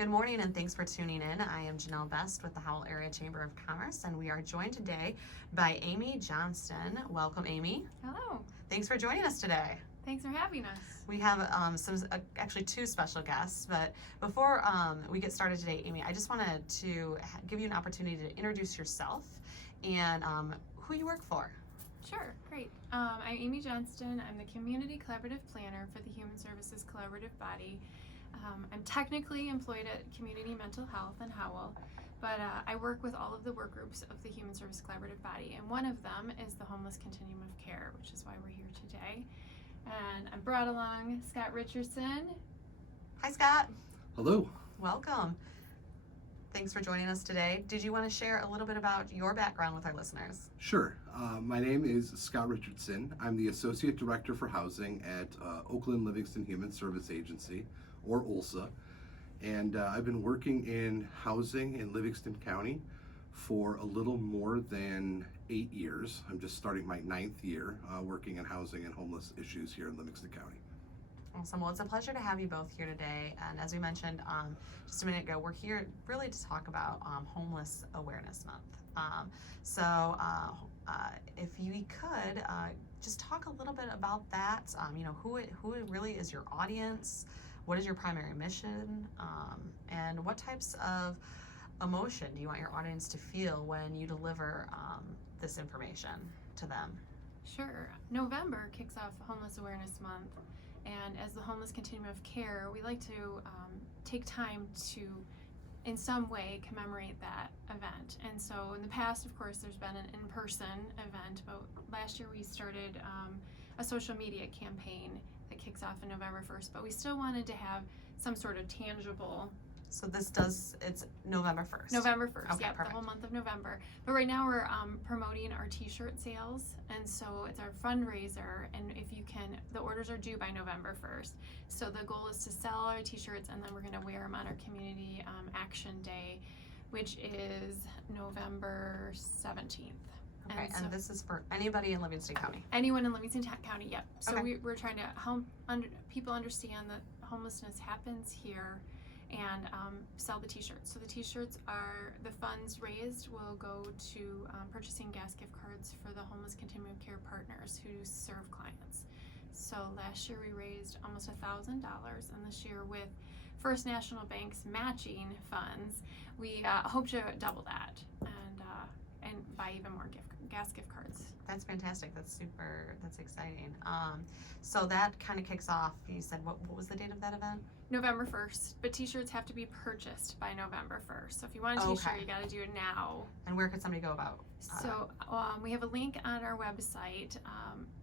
Good morning and thanks for tuning in. I am Janelle Best with the Howell Area Chamber of Commerce, and we are joined today by Amy Johnston. Welcome, Amy. Hello. Thanks for joining us today. Thanks for having us. We have actually two special guests, but before we get started today, Amy, I just wanted to give you an opportunity to introduce yourself and who you work for. Sure, great. I'm Amy Johnston. I'm the Community Collaborative Planner for the Human Services Collaborative Body. I'm technically employed at Community Mental Health in Howell, but I work with all of the work groups of the Human Service Collaborative Body, and one of them is the Homeless Continuum of Care, which is why we're here today. And I'm brought along Scott Richardson. Hi, Scott. Hello. Welcome. Thanks for joining us today. Did you want to share a little bit about your background with our listeners? Sure. My name is Scott Richardson. I'm the Associate Director for Housing at Oakland Livingston Human Service Agency, or OLSA. And I've been working in housing in Livingston County for a little more than 8 years. I'm just starting my 9th year working in housing and homeless issues here in Livingston County. Awesome. Well, it's a pleasure to have you both here today. And as we mentioned just a minute ago, we're here really to talk about Homeless Awareness Month. If you could just talk a little bit about that, who really is your audience, what is your primary mission, and what types of emotion do you want your audience to feel when you deliver this information to them? Sure. November kicks off Homeless Awareness Month, and as the Homeless Continuum of Care, we like to take time to, in some way, commemorate that event. And so in the past, of course, there's been an in-person event, but last year we started a social media campaign that kicks off on November 1st, but we still wanted to have some sort of tangible. So it's November 1st. November 1st, Okay, yep, perfect. the whole month of November. But right now we're promoting our t-shirt sales, and so it's our fundraiser, and if you can, the orders are due by November 1st. So the goal is to sell our t-shirts, and then we're gonna wear them on our Community Action Day, which is November 17th. Okay, and this is for anybody in Livingston County? Anyone in Livingston County, yep. So Okay. we're trying to help people understand that homelessness happens here, and sell the t-shirts. So the t-shirts the funds raised will go to purchasing gas gift cards for the Homeless Continuum of Care partners who serve clients. So last year we raised almost $1,000, and this year with First National Bank's matching funds, we hope to double that and buy even more gas gift cards. That's fantastic. That's exciting. So that kind of kicks off, you said, what was the date of that event? November 1st, but t-shirts have to be purchased by November 1st. So if you want a t-shirt, Okay. you got to do it now. And where could somebody go about? So we have a link on our website,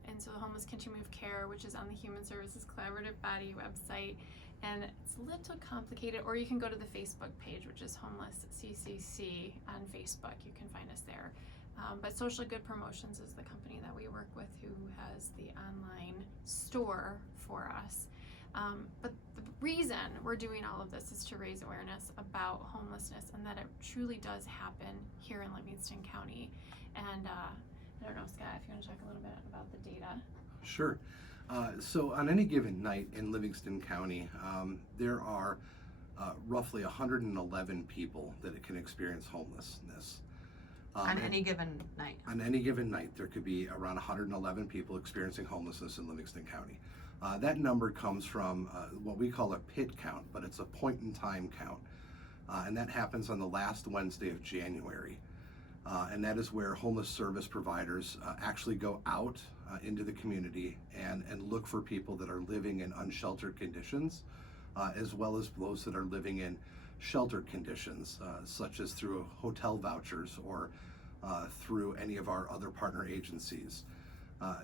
and so the Homeless Continuum of Care, which is on the Human Services Collaborative Body website, and it's a little complicated, or you can go to the Facebook page, which is Homeless CCC on Facebook. You can find us there. But Social Good Promotions is the company that we work with, who has the online store for us. But the reason we're doing all of this is to raise awareness about homelessness, and that it truly does happen here in Livingston County. And I don't know, Scott, if you want to talk a little bit about the data. Sure. So on any given night in Livingston County, there are roughly 111 people that can experience homelessness. On any given night? On any given night, there could be around 111 people experiencing homelessness in Livingston County. That number comes from what we call a PIT count, but it's a point in time count. And that happens on the last Wednesday of January. And that is where homeless service providers actually go out into the community and look for people that are living in unsheltered conditions, as well as those that are living in sheltered conditions, such as through hotel vouchers or through any of our other partner agencies.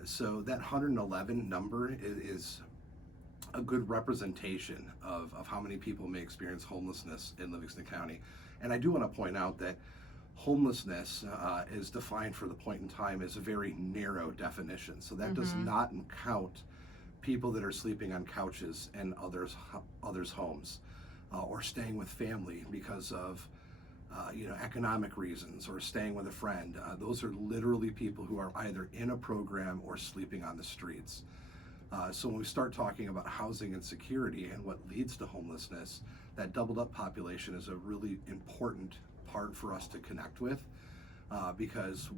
So that 111 number is a good representation of how many people may experience homelessness in Livingston County. And I do want to point out that homelessness is defined for the point in time as a very narrow definition. So that does not count people that are sleeping on couches in others' homes, or staying with family because of economic reasons, or staying with a friend. Those are literally people who are either in a program or sleeping on the streets. So when we start talking about housing and security and what leads to homelessness, that doubled up population is a really important part for us to connect with, because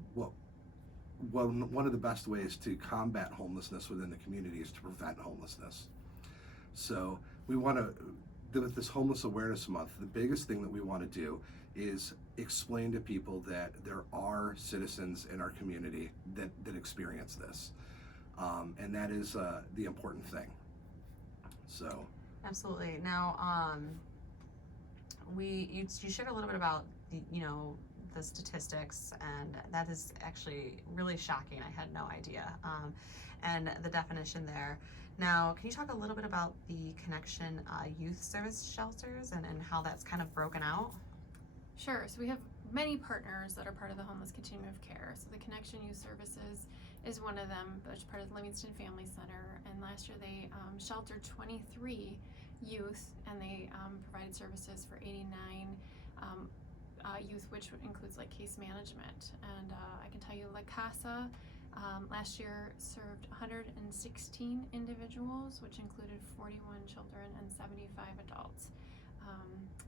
one of the best ways to combat homelessness within the community is to prevent homelessness. So we want to, with this Homeless Awareness Month, the biggest thing that we want to do is explain to people that there are citizens in our community that experience this. And that is the important thing. So. Absolutely. Now, you shared a little bit about the statistics, and that is actually really shocking. I had no idea, and the definition there. Now, can you talk a little bit about the Connection Youth Service Shelters and how that's kind of broken out? Sure. So we have many partners that are part of the Homeless Continuum of Care. So the Connection Youth Services is one of them, which is part of the Livingston Family Center. And last year they sheltered 23 youth, and they provided services for 89 youth, which includes like case management. And I can tell you La Casa last year served 116 individuals, which included 41 children and 75 adults.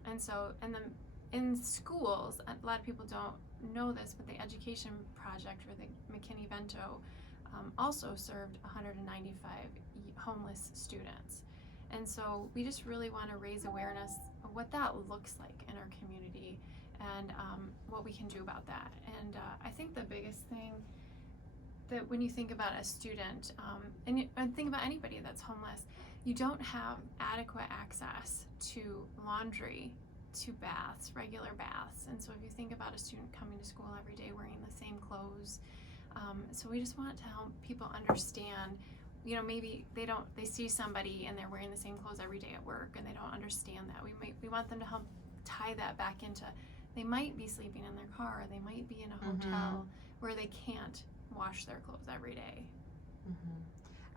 And then in schools, a lot of people don't know this, but the Education Project, or the McKinney-Vento, also served 195 homeless students. And so we just really want to raise awareness of what that looks like in our community, and what we can do about that. And I think the biggest thing that when you think about a student, and think about anybody that's homeless, you don't have adequate access to laundry, to baths, regular baths. And so if you think about a student coming to school every day wearing the same clothes, so we just want to help people understand, maybe they see somebody and they're wearing the same clothes every day at work and they don't understand that. We want them to help tie that back into, they might be sleeping in their car, they might be in a hotel where they can't wash their clothes every day.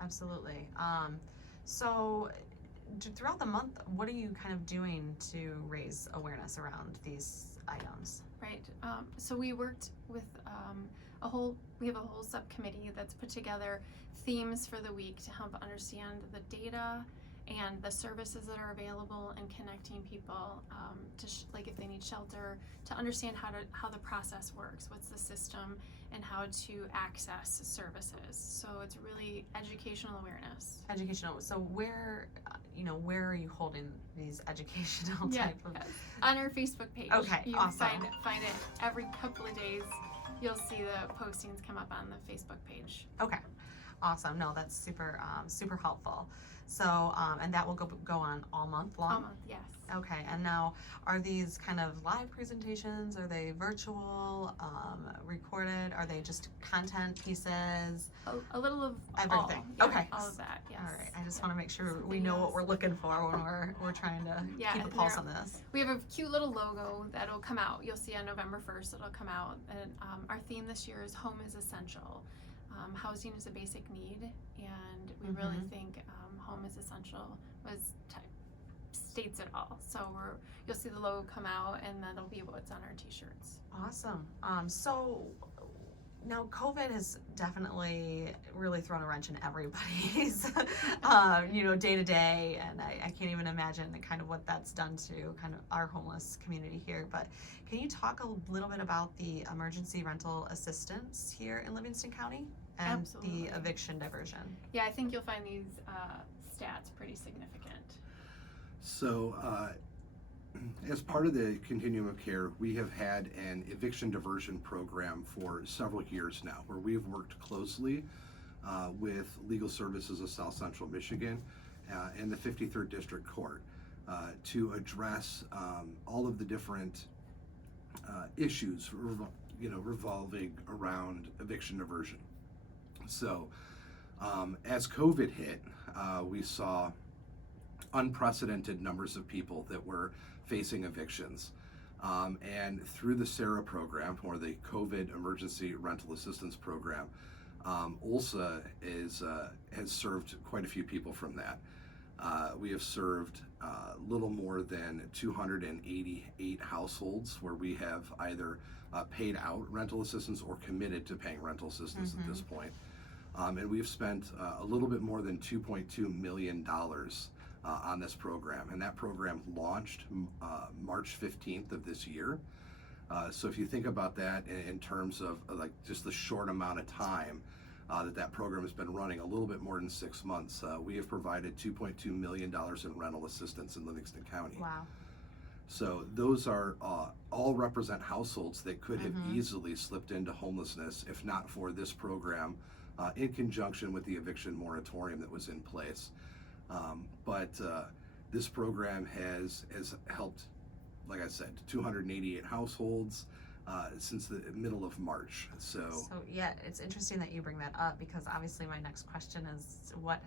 Absolutely. So throughout the month, what are you kind of doing to raise awareness around these items? Right. So we worked with we have a whole subcommittee that's put together themes for the week to help understand the data and the services that are available, and connecting people like if they need shelter, to understand how the process works, what's the system, and how to access services. So it's really educational awareness. Educational. So where are you holding these educational type of? On our Facebook page. Okay, you awesome. Find it every couple of days. You'll see the postings come up on the Facebook page. Okay, awesome. No, that's super super helpful. So and that will go on all month long? All month, yes. Okay, and now are these kind of live presentations? Are they virtual, recorded? Are they just content pieces? A little of everything. All. Okay. All of that, yes. All right, I just want to make sure we know what we're looking for when we're trying to keep a pulse on this. We have a cute little logo that'll come out. You'll see on November 1st, it'll come out. And our theme this year is Home is Essential. Housing is a basic need, and we really think home is essential states it all. So you'll see the logo come out, and that'll be what's on our t-shirts. Awesome. So now COVID has definitely really thrown a wrench in everybody's day to day, and I can't even imagine kind of what that's done to kind of our homeless community here. But can you talk a little bit about the emergency rental assistance here in Livingston County and Absolutely. the eviction diversion? Yeah, I think you'll find these stats pretty significant. So as part of the continuum of care, we have had an eviction diversion program for several years now, where we've worked closely with Legal Services of South Central Michigan and the 53rd District Court to address all of the different issues revolving around eviction diversion. So as COVID hit, we saw unprecedented numbers of people that were facing evictions. And through the SARA program, or the COVID Emergency Rental Assistance Program, OLSA has served quite a few people from that. We have served little more than 288 households where we have either paid out rental assistance or committed to paying rental assistance at this point. And we've spent a little bit more than $2.2 million on this program. And that program launched March 15th of this year. So if you think about that in terms of like just the short amount of time that program has been running, a little bit more than 6 months, we have provided $2.2 million in rental assistance in Livingston County. Wow. So those are all represent households that could have easily slipped into homelessness if not for this program in conjunction with the eviction moratorium that was in place. But this program has helped, like I said, 288 households since the middle of March. So yeah, it's interesting that you bring that up, because obviously my next question is what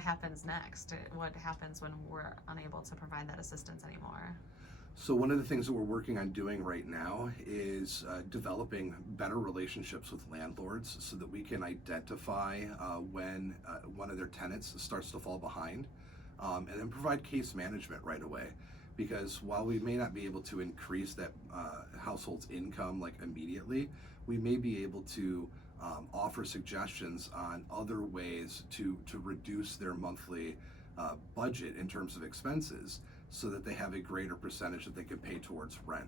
happens next? What happens when we're unable to provide that assistance anymore? So one of the things that we're working on doing right now is developing better relationships with landlords so that we can identify when one of their tenants starts to fall behind, and then provide case management right away. Because while we may not be able to increase that household's income like immediately, we may be able to offer suggestions on other ways to reduce their monthly budget in terms of expenses, so that they have a greater percentage that they can pay towards rent.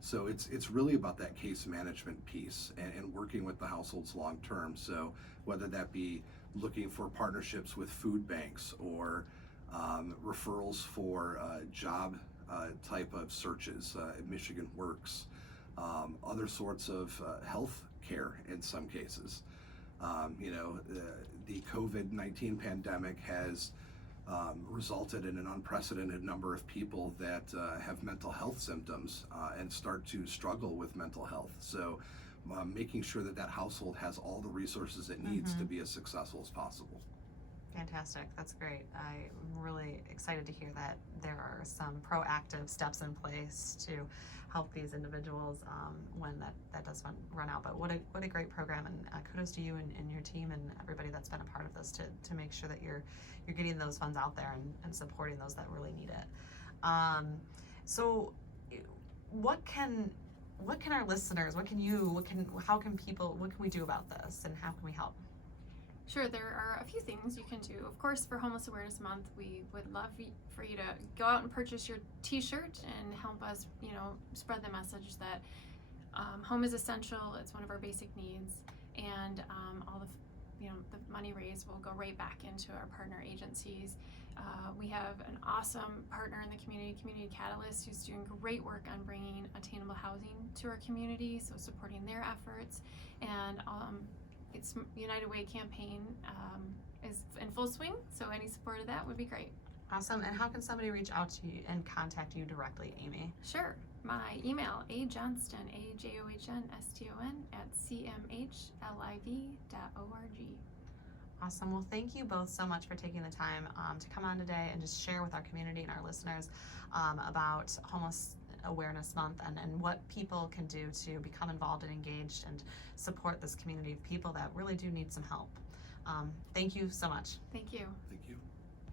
So it's really about that case management piece and working with the households long term. So whether that be looking for partnerships with food banks or referrals for job type of searches, Michigan Works, other sorts of health care in some cases. The COVID-19 pandemic has resulted in an unprecedented number of people that have mental health symptoms and start to struggle with mental health. So making sure that household has all the resources it needs to be as successful as possible. Fantastic. That's great. I'm really excited to hear that there are some proactive steps in place to help these individuals when that does run out. But what a great program, and kudos to you and your team and everybody that's been a part of this to make sure that you're getting those funds out there and supporting those that really need it. So what can our listeners, what can we do about this, and how can we help? Sure, there are a few things you can do. Of course, for Homeless Awareness Month, we would love for you to go out and purchase your t-shirt and help us, spread the message that home is essential. It's one of our basic needs, and all the money raised will go right back into our partner agencies. We have an awesome partner in the Community Catalyst, who's doing great work on bringing attainable housing to our community, so supporting their efforts. And its United Way campaign is in full swing, so any support of that would be great. Awesome. And how can somebody reach out to you and contact you directly, Amy? Sure. My email, ajohnston, ajohnston @cmhliv.org. Awesome. Well, thank you both so much for taking the time to come on today and just share with our community and our listeners about Homeless Awareness Month and what people can do to become involved and engaged and support this community of people that really do need some help. Thank you so much. Thank you. Thank you.